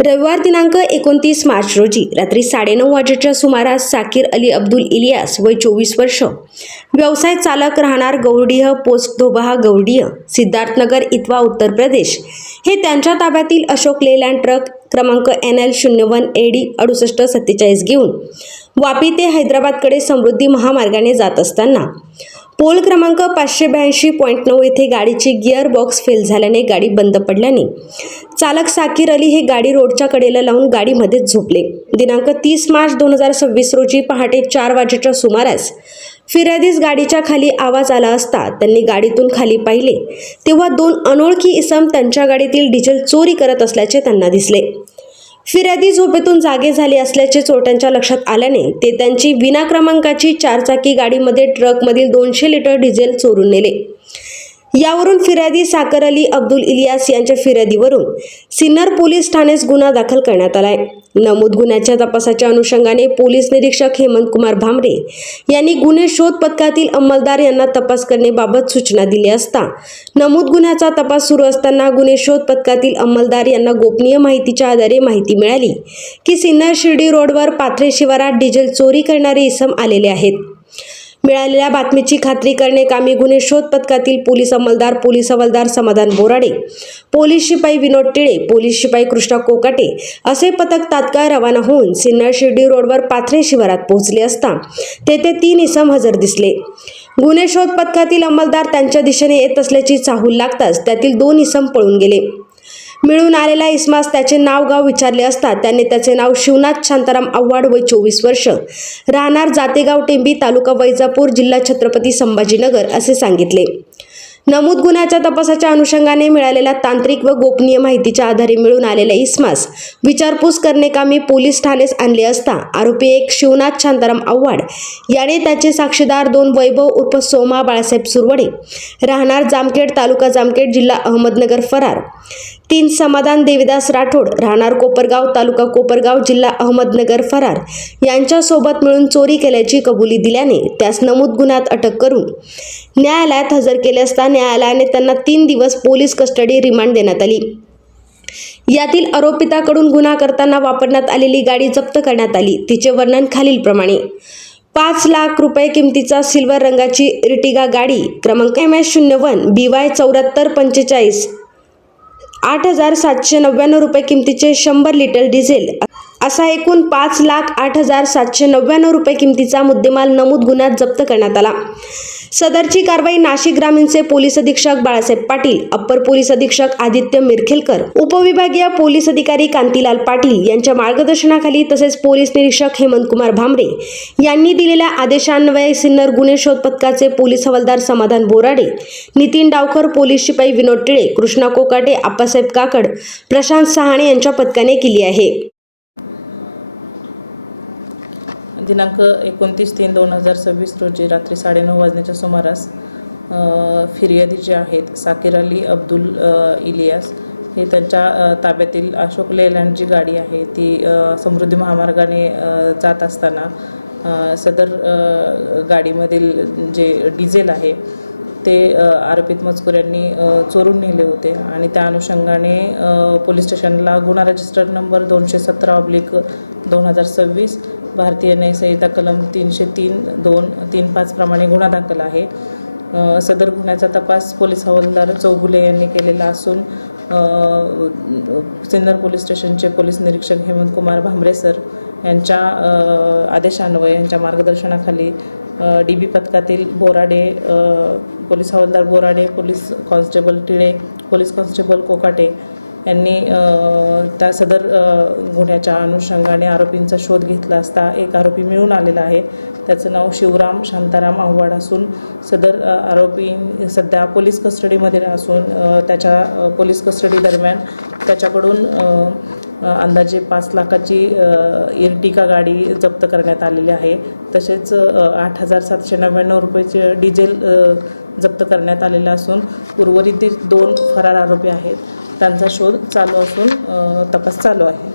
रविवार दिनांक 29 मार्च रोजी रात्री 9:30 वाजेच्या सुमारास साकीर अली अब्दुल इलियास वय 24 वर्ष, व्यवसाय चालक, राहणार गौरडीह पोस्ट धोबाहा गौरडीह, सिद्धार्थनगर इतवा उत्तर प्रदेश, हे त्यांच्या ताब्यातील अशोक लेलँड ट्रक क्रमांक NL01 AD 6847 घेऊन वापी ते हैदराबादकडे समृद्धी महामार्गाने जात असताना पोल क्रमांक 582.9 येथे गाडीची गिअर बॉक्स फेल झाल्याने गाडी बंद पडल्याने चालक साकीर अली हे गाडी रोडच्या कडेला लावून गाडीमध्येच झोपले. दिनांक 30 मार्च 2026 रोजी पहाटे 4 वाजेच्या सुमारास फिर्यादीस गाडीच्या खाली आवाज आला असता त्यांनी गाडीतून खाली पाहिले तेव्हा 2 अनोळखी इसम त्यांच्या गाडीतील डिझेल चोरी करत असल्याचे त्यांना दिसले. फिर्यादी झोपेतून जागे झाले असल्याचे चोरट्यांच्या लक्षात आल्याने ते त्यांची विना क्रमांकाची 4चाकी गाडीमध्ये ट्रकमधील 200 लिटर डिझेल चोरून नेले. यावरून फिर्यादी साकीर अली अब्दुल इलियास यांच्या फिर्यादीवरून सिन्नर पोलीस ठाण्यास गुन्हा दाखल करण्यात आलाय. नमूद गुन्ह्याच्या तपासाच्या अनुषंगाने पोलीस निरीक्षक हेमंत कुमार भामरे यांनी गुन्हे शोध पथकातील अंमलदार यांना तपास करण्याबाबत सूचना दिली असता नमूद गुन्ह्याचा तपास सुरू असताना गुन्हे शोध पथकातील अंमलदार यांना गोपनीय माहितीच्या आधारे माहिती मिळाली की सिन्नर शिर्डी रोडवर पाथरे शिवारात डिझेल चोरी करणारे इसम आलेले आहेत. मिळालेल्या बातमीची खात्री करण्याकामी गुन्हे शोध पथकातील पोलीस अंमलदार, पोलीस हवालदार समाधान बोराडे, पोलीस शिपाई विनोद टिळे, पोलीस शिपाई कृष्णा कोकाटे असे पथक तात्काळ रवाना होऊन सिन्नर शिर्डी रोडवर पाथरे शिवारात पोहोचले असता तेथे 3 इसम हजर दिसले. गुन्हे शोध पथकातील अंमलदार त्यांच्या दिशेने येत असल्याची चाहूल लागताच त्यातील 2 इसम पळून गेले. मिळून आलेल्या इसमास त्याचे नाव गाव विचारले असता त्याने त्याचे नाव शिवनाथ शांताराम आव्हाड वय 24 वर्ष, राहणार जातेगाव टेंबी, तालुका वैजापूर, जिल्हा छत्रपती संभाजीनगर असे सांगितले. नमूद गुन्ह्याच्या तपासाच्या अनुषंगाने मिळालेल्या तांत्रिक व गोपनीय माहितीच्या आधारे मिळून आलेल्या इसमास विचारपूस करण्याकामी पोलीस ठाण्यास आणले असता आरोपी 1 शिवनाथ शांताराम आव्हाड याने त्याचे साक्षीदार 2 वैभव उर्फ सोमा बाळासाहेब सुरवडे, राहणार जामखेड, तालुका जामखेड, जिल्हा अहमदनगर फरार, 3 समाधान देविदास राठोड, राहणार कोपरगाव, तालुका कोपरगाव, जिल्हा अहमदनगर फरार यांच्यासोबत मिळून चोरी केल्याची कबुली दिल्याने त्यास नमूद गुन्ह्यात अटक करून न्यायालयात हजर केले असता न्यायालयाने त्यांना 3 दिवस पोलीस कस्टडी रिमांड देण्यात आली. यातील आरोपिताकडून गुन्हा करताना वापरण्यात आलेली गाडी जप्त करण्यात आली. तिचे वर्णन खालीलप्रमाणे: 5 लाख रुपये किमतीचा सिल्वर रंगाची इर्टिगा गाडी क्रमांक MS01 BY 7445, 8,799 रुपये किमतीचे 100 लिटर डिझेल असा एकूण 5,08,799 रुपये किमतीचा मुद्देमाल नमूद गुन्ह्यात जप्त करण्यात आला. सदरची कारवाई नाशिक ग्रामीणचे पोलीस अधीक्षक बाळासाहेब पाटील, अप्पर पोलीस अधीक्षक आदित्य मिरखेलकर, उपविभागीय पोलीस अधिकारी कांतीलाल पाटील यांच्या मार्गदर्शनाखाली तसेच पोलीस निरीक्षक हेमंत कुमार भामरे यांनी दिलेल्या आदेशान्वये सिन्नर गुन्हे शोध पथकाचे पोलीस हवालदार समाधान बोराडे, नितीन डावकर, पोलीस शिपाई विनोद टिळे, कृष्णा कोकाटे, आप्पासाहेब काकड, प्रशांत सहाणे यांच्या पथकाने केली आहे. दिनांक 29/3/2026 रोजी रात्री 9:30 वाजण्याच्या सुमारास फिर्यादी जे आहेत साकीर अली अब्दुल इलियास हे त्यांच्या ताब्यातील अशोक लेलँड जी गाडी आहे ती समृद्धी महामार्गाने जात असताना सदर गाडीमधील जे डिझेल आहे ते आरोपित मजकूर यांनी चोरून नेले होते आणि त्या अनुषंगाने पोलीस स्टेशनला गुन्हा रजिस्टर नंबर 217/2026 भारतीय न्याय संहिता कलम 303(2)(3)(5) प्रमाणे गुन्हा दाखल आहे. सदर गुन्ह्याचा तपास पोलीस हवालदार चौगुले यांनी केलेला असून सिन्नर पोलीस स्टेशनचे पोलीस निरीक्षक हेमंत कुमार भामरे सर यांच्या आदेशान्वये यांच्या मार्गदर्शनाखाली DB पथकातील बोराडे, पोलीस हवालदार बोराडे, पोलीस कॉन्स्टेबल टिळे, पोलीस कॉन्स्टेबल कोकाटे यांनी त्या सदर गुन्ह्याच्या अनुषंगाने आरोपींचा शोध घेतला असता एक आरोपी मिळून आलेला आहे. त्याचं नाव शिवराम शांताराम आव्हाड असून सदर आरोपी सध्या पोलीस कस्टडीमध्ये असून त्याच्या पोलीस कस्टडी दरम्यान त्याच्याकडून अंदाजे 5 लाखाची इर्टिगा गाडी जप्त करण्यात आलेली आहे. तसेच 8,799 रुपयाचे डिझेल जप्त करण्यात आलेला असून उर्वरित 2 फरार आरोपी आहेत त्यांचा शोध चालू असून तपास चालू आहे.